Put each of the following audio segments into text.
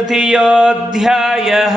तृतीयोऽध्यायः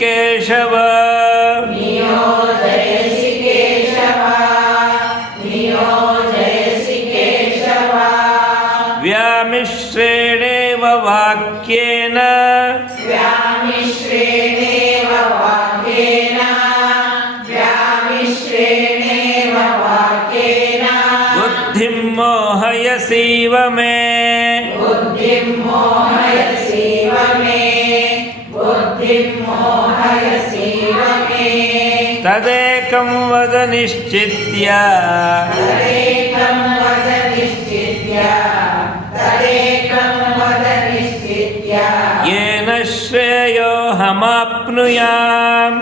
केशव। व्यामिश्रेणेव वाक्येन। बुद्धिं मोहयसीव मे। बुद्धिं मोहयसीव मे बुद्धिं मोहयसीव मे तदेकं वद निश्चित्य तदेकं वद निश्चित्य तदेकं वद निश्चित्य येन श्रेयोऽहमाप्नुयाम्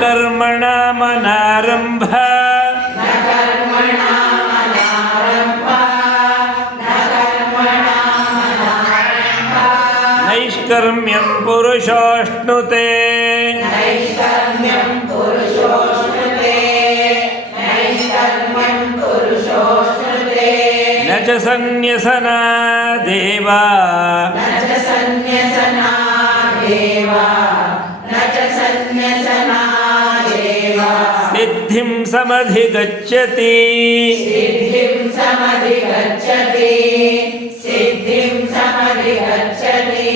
कर्मणामनारम्भ नैष्कर्म्यं पुरुषोऽश्नुते न च सन्न्यसनादेव। न च सन्न्यसनादेव न च सिद्धिं समधिगच्छति। सिद्धिं समधिगच्छति। सिद्धिं समधिगच्छति।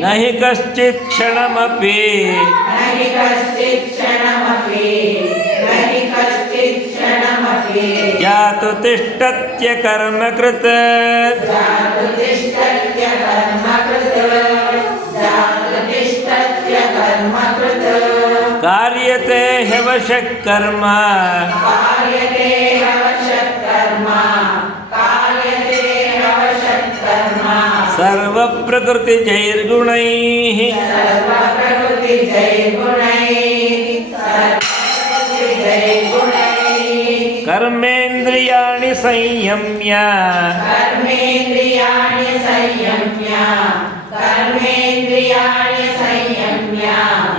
न हि कश्चित् क्षणमपि। न हि कश्चित् क्षणमपि। न हि कश्चित् क्षणमपि। यातु तिष्ठत्य कर्मकृत् जातु तिष्ठत्य कर्मकृत् कार्यते ह्यवशः कर्म। कार्यते हवशः कर्म। कार्यते हवशः कर्म। सर्वप्रकृतिजैर्गुणैः। सर्वप्रकृतिजैर्गुणैः। सर्वप्रकृतिजैर्गुणैः। कर्मेन्द्रियाणि संयम्य। कर्मेन्द्रियाणि संयम्य। कर्मेन्द्रियाणि संयम्य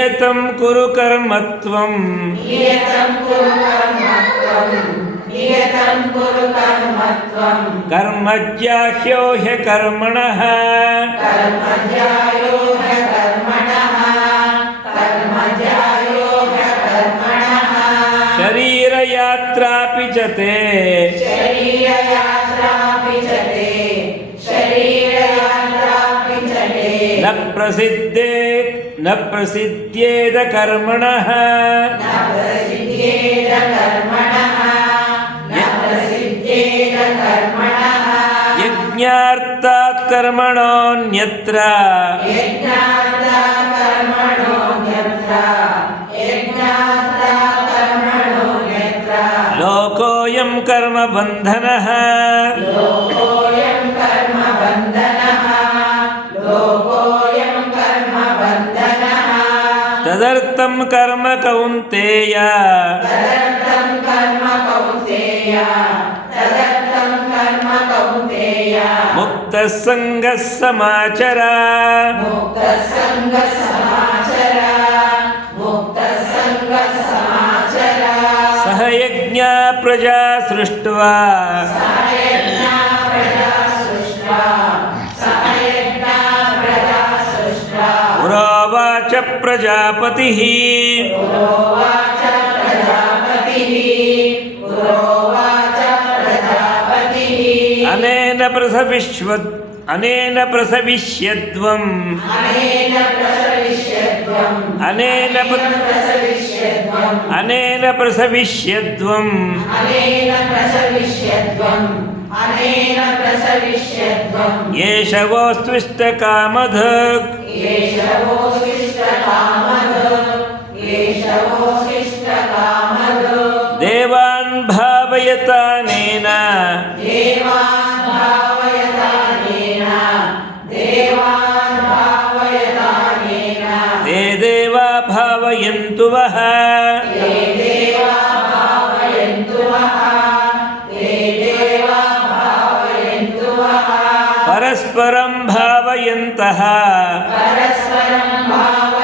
नियतं कुरु कर्म त्वम् नियतं कुरु कर्मत्वम्। नियतं कुरु कर्मत्वम्। कर्मज्याह्यो च ते। शरीरयात्रापि च ते। न प्रसिद्धे। न प्रसिद्ध्येद कर्मणः न प्रसिद्धेद कर्मणः न प्रसिद्धेद कर्मणः यज्ञार्थात् कर्मणोऽन्यत्र यज्ञाता कर्मणोऽन्यत्र यज्ञाता कर्मणोऽन्यत्र लोकोऽयं कर्मबन्धनः लोकोऽयं कर्मबन्धनः। तदर्थं कर्म कौन्तेय। कौन्तेय। मुक्तः मुक्तसङ्गः समाचर। सह यज्ञा प्रजा सृष्ट्वा। प्रजापतिः। अनेन प्रसविष्वत् अनेन प्रसविष्यद्वम् अनेन अनेन प्रसविष्यद्वम् प्रसविष्यद्वम् अनेन देवान् भावयतानेन देवान् भावयतानेन देवान् भावयतानेन ते देवा भावयन्तु वः ते देवा भावयन्तु वः ते देवा भावयन्तु वः परस्परं भावयन्तः परस्परं भावयन्तः परस्परं भावयन्तः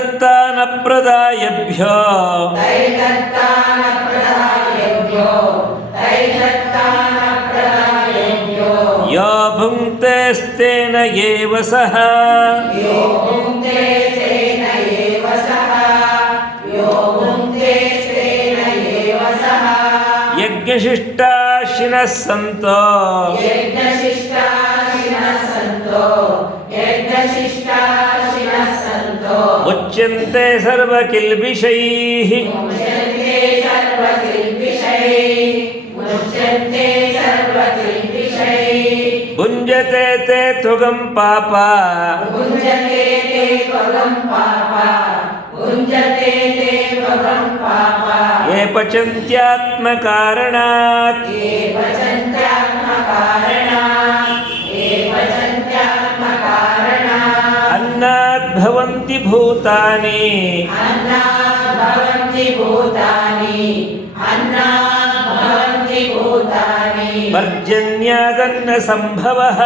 तैर्दत्तानप्रदायभ्यो तैदत्तानप्रदायभ्यो तैदत्तानप्रदायभ्यो यो भुङ्क्तेस्तेन एव सः यो भुङ्क्ते तेन एव सः यो भुङ्क्ते तेन एव सः यज्ञशिष्टाशिनः सन्तो यज्ञशिष्टाशिनः सन्तो यज्ञशिष्टाशिनः सन्तो मुच्यन्ते सर्वकिल्बिषैः। भुञ्जते ते त्वगं पापा। भुञ्जते ते त्वगं पापा। भुञ्जते ते त्वगं पापा। ये पचन्त्यात्मकारणात्। ये पचन्त्यात्मकारणात्। भवन्ति भूतानि। भवन्ति भूतानि। भवन्ति भूतानि। पर्जन्यादन्नसम्भवः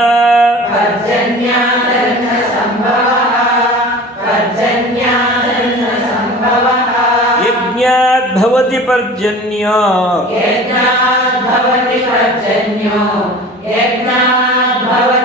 पर्जन्यादन्नसम्भवः पर्जन्यादन्नसम्भवः यज्ञात् भवति पर्जन्यो। यज्ञात् भवति पर्जन्यो। यज्ञात् भवति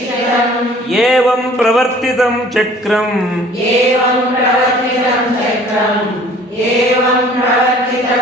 ఏవం ప్రవర్తితం చక్రం. ఏవం ప్రవర్తితం చక్రం. ఏవం ప్రవర్తితం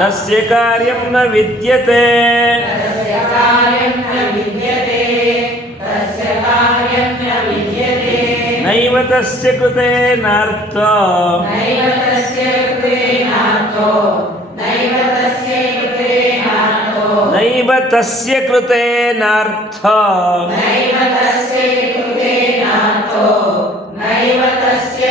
तस्य कार्यं न विद्यते। नैव तस्य कृते नार्थो नैव तस्य कृते नार्थो नैव तस्य कृते नार्थो नैव तस्य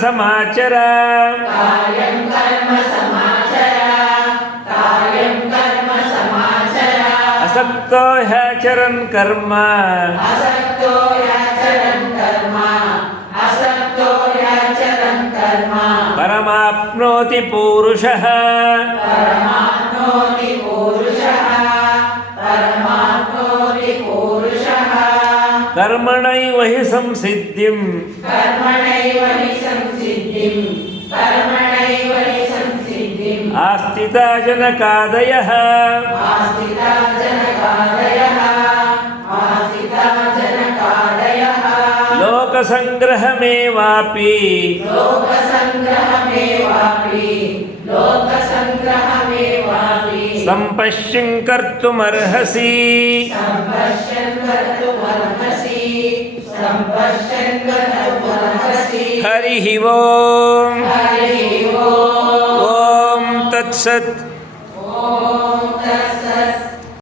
समाचर। असक्तो ह्याचरन् कर्म। असक्तो कर्म। असक्तो याचरन् कर्म। परमाप्नोति पूरुषः। परमाप्नोति पूरुषः। परमाप्नोति पूरुषः। कर्मणैव हि संसिद्धिम्। कर्मणैव हि संसिद्धिं कर्मणैव हि संसिद्धिम्। आस्थिता जनकादयः आस्थिता जनकादयः आस्थिता जनकादयः लोकसङ्ग्रहमेवापि लोकसङ्ग्रहमेवापि लोकसङ्ग्रहमेवापि सम्पश्यन् कर्तुमर्हसि। हरिः ओम्। ॐ तत्सत्।